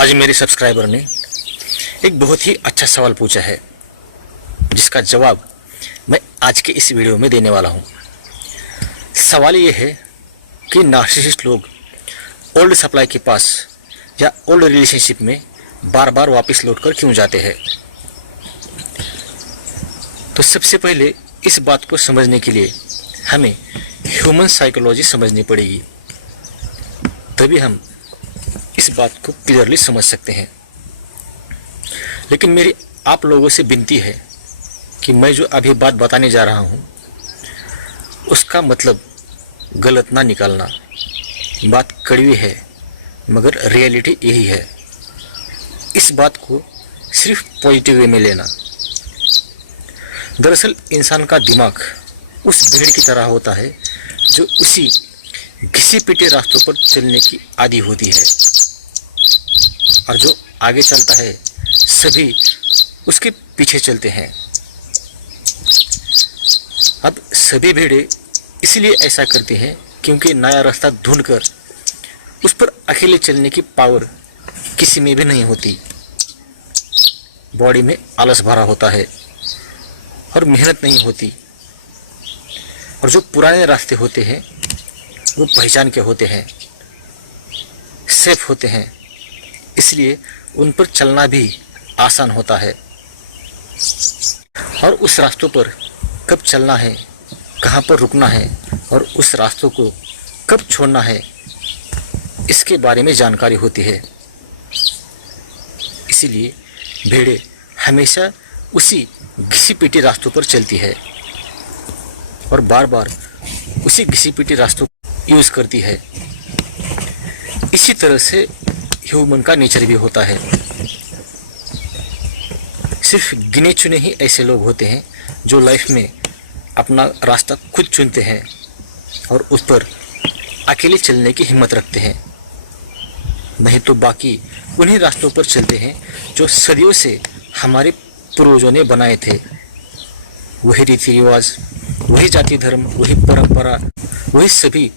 आज मेरे सब्सक्राइबर ने एक बहुत ही अच्छा सवाल पूछा है, जिसका जवाब मैं आज के इस वीडियो में देने वाला हूँ। सवाल ये है कि नार्सिसिस्ट लोग ओल्ड सप्लाई के पास या ओल्ड रिलेशनशिप में बार बार वापस लौटकर क्यों जाते हैं। तो सबसे पहले इस बात को समझने के लिए हमें ह्यूमन साइकोलॉजी समझनी पड़ेगी, तभी हम इस बात को क्लियरली समझ सकते हैं। लेकिन मेरी आप लोगों से विनती है कि मैं जो अभी बात बताने जा रहा हूँ उसका मतलब गलत ना निकालना। बात कड़वी है मगर रियलिटी यही है। इस बात को सिर्फ पॉजिटिव वे में लेना। दरअसल इंसान का दिमाग उस भेड़ की तरह होता है जो उसी घिसे पिटे रास्तों पर चलने की आदी होती है, और जो आगे चलता है सभी उसके पीछे चलते हैं। अब सभी भेड़े इसलिए ऐसा करते हैं क्योंकि नया रास्ता ढूंढकर उस पर अकेले चलने की पावर किसी में भी नहीं होती। बॉडी में आलस भरा होता है और मेहनत नहीं होती। और जो पुराने रास्ते होते हैं वो पहचान के होते हैं, सेफ होते हैं, इसलिए उन पर चलना भी आसान होता है। और उस रास्तों पर कब चलना है, कहाँ पर रुकना है और उस रास्तों को कब छोड़ना है, इसके बारे में जानकारी होती है। इसीलिए भेड़ें हमेशा उसी घिसी पिटी रास्तों पर चलती है और बार बार उसी घिसी पिटी रास्तों को यूज करती है। इसी तरह से ह्यूमन का नेचर भी होता है। सिर्फ गिने चुने ही ऐसे लोग होते हैं जो लाइफ में अपना रास्ता खुद चुनते हैं और उस पर अकेले चलने की हिम्मत रखते हैं। नहीं तो बाकी उन्हीं रास्तों पर चलते हैं जो सदियों से हमारे पूर्वजों ने बनाए थे। वही रीति रिवाज, वही जाति धर्म, वही परंपरा, वही सभी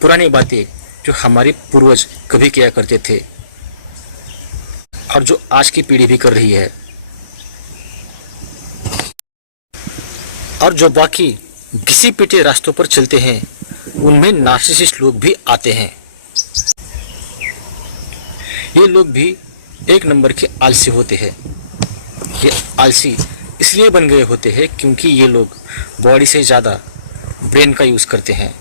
पुरानी बातें जो हमारे पूर्वज कभी किया करते थे और जो आज की पीढ़ी भी कर रही है। और जो बाकी घिसी पिटे रास्तों पर चलते हैं उनमें नार्सिसिस्ट लोग भी आते हैं। ये लोग भी एक नंबर के आलसी होते हैं। ये आलसी इसलिए बन गए होते हैं क्योंकि ये लोग बॉडी से ज़्यादा ब्रेन का यूज़ करते हैं।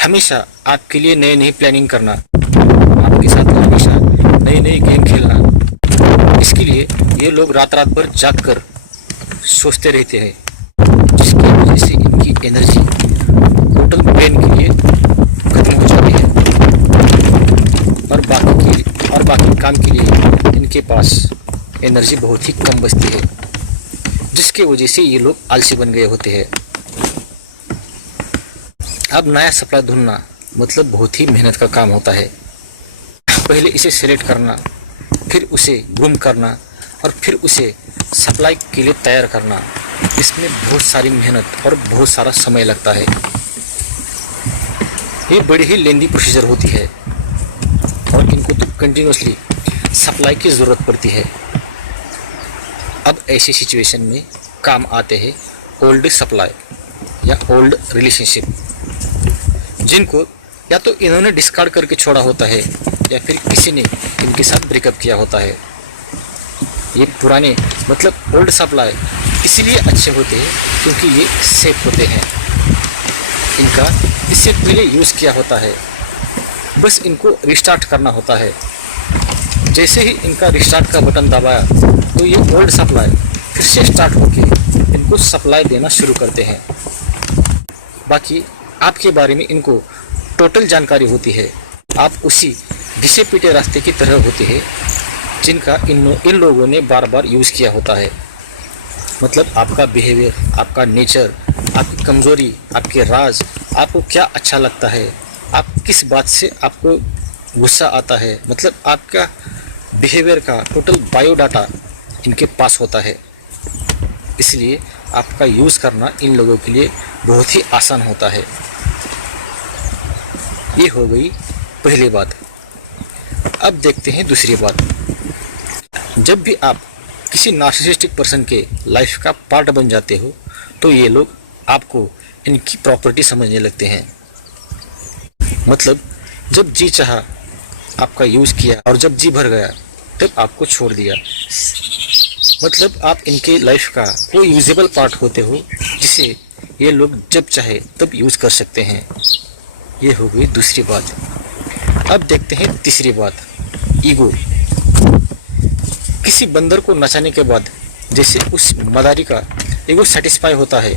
हमेशा आपके लिए नई नई प्लानिंग करना, आपके साथ हमेशा नई नई गेम खेलना, इसके लिए ये लोग रात रात भर जाग कर सोचते रहते हैं, जिसकी वजह से इनकी एनर्जी टोटल ब्रेन के लिए खत्म हो जाती है और बाकी काम के लिए इनके पास एनर्जी बहुत ही कम बचती है, जिसके वजह से ये लोग आलसी बन गए होते हैं। अब नया सप्लाई ढूंढना मतलब बहुत ही मेहनत का काम होता है। पहले इसे सेलेक्ट करना, फिर उसे ग्रूम करना और फिर उसे सप्लाई के लिए तैयार करना, इसमें बहुत सारी मेहनत और बहुत सारा समय लगता है। ये बड़ी ही लेंदी प्रोसीजर होती है और इनको तो कंटिन्यूसली सप्लाई की ज़रूरत पड़ती है। अब ऐसी सिचुएशन में काम आते हैं ओल्ड सप्लाई या ओल्ड रिलेशनशिप, जिनको या तो इन्होंने डिस्कार्ड करके छोड़ा होता है या फिर किसी ने इनके साथ ब्रेकअप किया होता है। ये पुराने मतलब ओल्ड सप्लाई इसीलिए अच्छे होते हैं क्योंकि ये सेफ होते हैं। इनका इससे पहले यूज़ किया होता है, बस इनको रिस्टार्ट करना होता है। जैसे ही इनका रिस्टार्ट का बटन दबाया तो ये ओल्ड सप्लाई फिर से स्टार्ट होके इनको सप्लाई देना शुरू करते हैं। बाकी आपके बारे में इनको टोटल जानकारी होती है। आप उसी घिसे पिटे रास्ते की तरह होते हैं जिनका इन लोगों ने बार बार यूज़ किया होता है। मतलब आपका बिहेवियर, आपका नेचर, आपकी कमज़ोरी, आपके राज, आपको क्या अच्छा लगता है, आप किस बात से आपको गुस्सा आता है, मतलब आपका बिहेवियर का टोटल बायोडाटा इनके पास होता है। इसलिए आपका यूज़ करना इन लोगों के लिए बहुत ही आसान होता है। ये हो गई पहली बात। अब देखते हैं दूसरी बात। जब भी आप किसी नार्सिसिस्टिक पर्सन के लाइफ का पार्ट बन जाते हो तो ये लोग आपको इनकी प्रॉपर्टी समझने लगते हैं। मतलब जब जी चाहा आपका यूज़ किया और जब जी भर गया तब आपको छोड़ दिया। मतलब आप इनके लाइफ का कोई यूजेबल पार्ट होते हो जिसे ये लोग जब चाहे तब यूज़ कर सकते हैं। ये हो गई दूसरी बात। अब देखते हैं तीसरी बात, ईगो। किसी बंदर को नचाने के बाद जैसे उस मदारी का ईगो सेटिस्फाई होता है,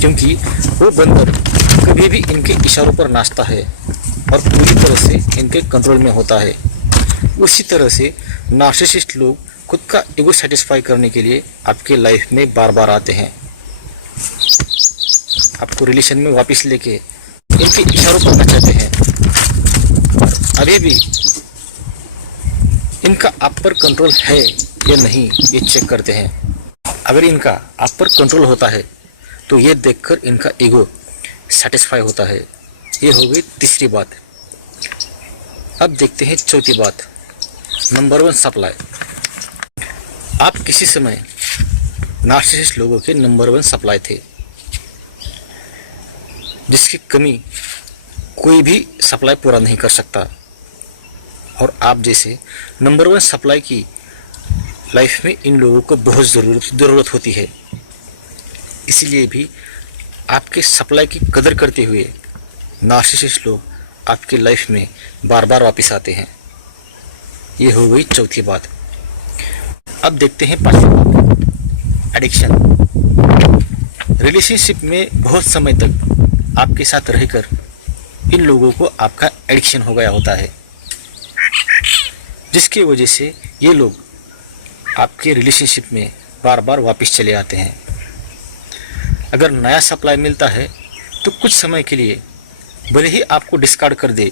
क्योंकि वो बंदर कभी भी इनके इशारों पर नाचता है और पूरी तरह से इनके कंट्रोल में होता है। उसी तरह से नार्सिसिस्ट लोग खुद का ईगो सेटिस्फाई करने के लिए आपके लाइफ में बार बार आते हैं, आपको रिलेशन में वापस लेके इनके इशारों पर नचाते हैं। अभी भी इनका आप पर कंट्रोल है या नहीं ये चेक करते हैं। अगर इनका आप पर कंट्रोल होता है तो ये देखकर इनका ईगो सेटिस्फाई होता है। ये हो गई तीसरी बात। अब देखते हैं चौथी बात, नंबर 1 सप्लाई। आप किसी समय नार्सिसिस्ट लोगों के नंबर 1 सप्लाई थे, जिसकी कमी कोई भी सप्लाई पूरा नहीं कर सकता। और आप जैसे नंबर 1 सप्लाई की लाइफ में इन लोगों को बहुत ज़रूरत होती है। इसीलिए भी आपके सप्लाई की कदर करते हुए नार्सिसिस्ट लोग आपकी लाइफ में बार बार वापस आते हैं। ये हो गई चौथी बात। अब देखते हैं पांचवी बात, एडिक्शन। रिलेशनशिप में बहुत समय तक आपके साथ रहकर इन लोगों को आपका एडिक्शन हो गया होता है, जिसकी वजह से ये लोग आपके रिलेशनशिप में बार बार वापस चले आते हैं। अगर नया सप्लाई मिलता है तो कुछ समय के लिए भले ही आपको डिस्कार्ड कर दे,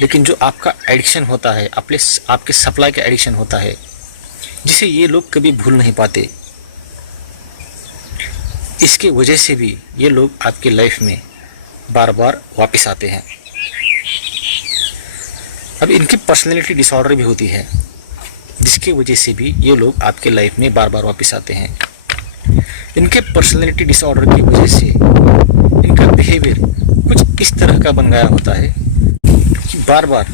लेकिन जो आपका एडिक्शन होता है, आपके सप्लाई का एडिक्शन होता है, जिसे ये लोग कभी भूल नहीं पाते, इसके वजह से भी ये लोग आपकी लाइफ में बार बार वापस आते हैं। अब इनकी पर्सनैलिटी डिसऑर्डर भी होती है, जिसकी वजह से भी ये लोग आपके लाइफ में बार बार वापस आते हैं। इनके पर्सनैलिटी डिसऑर्डर की वजह से इनका बिहेवियर कुछ इस तरह का बन गया होता है कि बार बार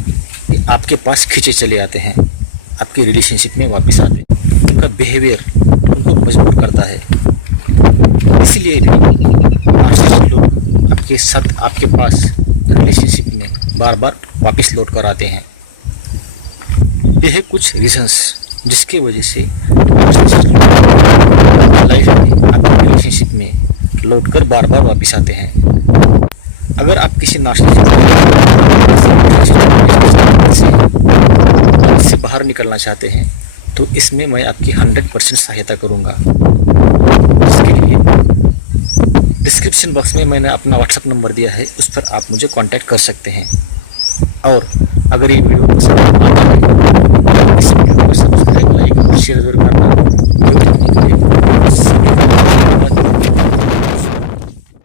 आपके पास खींचे चले आते हैं, आपके रिलेशनशिप में वापस आते हैं। उनका बिहेवियर उनको मजबूर करता है। इसलिए नार्सिसिस्ट लोग आपके साथ आपके पास रिलेशनशिप में बार बार वापस लौट कर आते हैं। यह है कुछ रीजंस जिसके वजह से नार्सिसिस्ट लोग लाइफ में आपके रिलेशनशिप में लौट कर बार बार वापस आते हैं। अगर आप किसी नार्सिसिस्ट से बाहर निकलना चाहते हैं तो इसमें मैं आपकी 100% सहायता करूंगा। इसके लिए डिस्क्रिप्शन बॉक्स में मैंने अपना व्हाट्सएप नंबर दिया है, उस पर आप मुझे कांटेक्ट कर सकते हैं। और अगर ये वीडियो पसंद आता है तो इस वीडियो को सब्सक्राइब, लाइक और शेयर जरूर करना।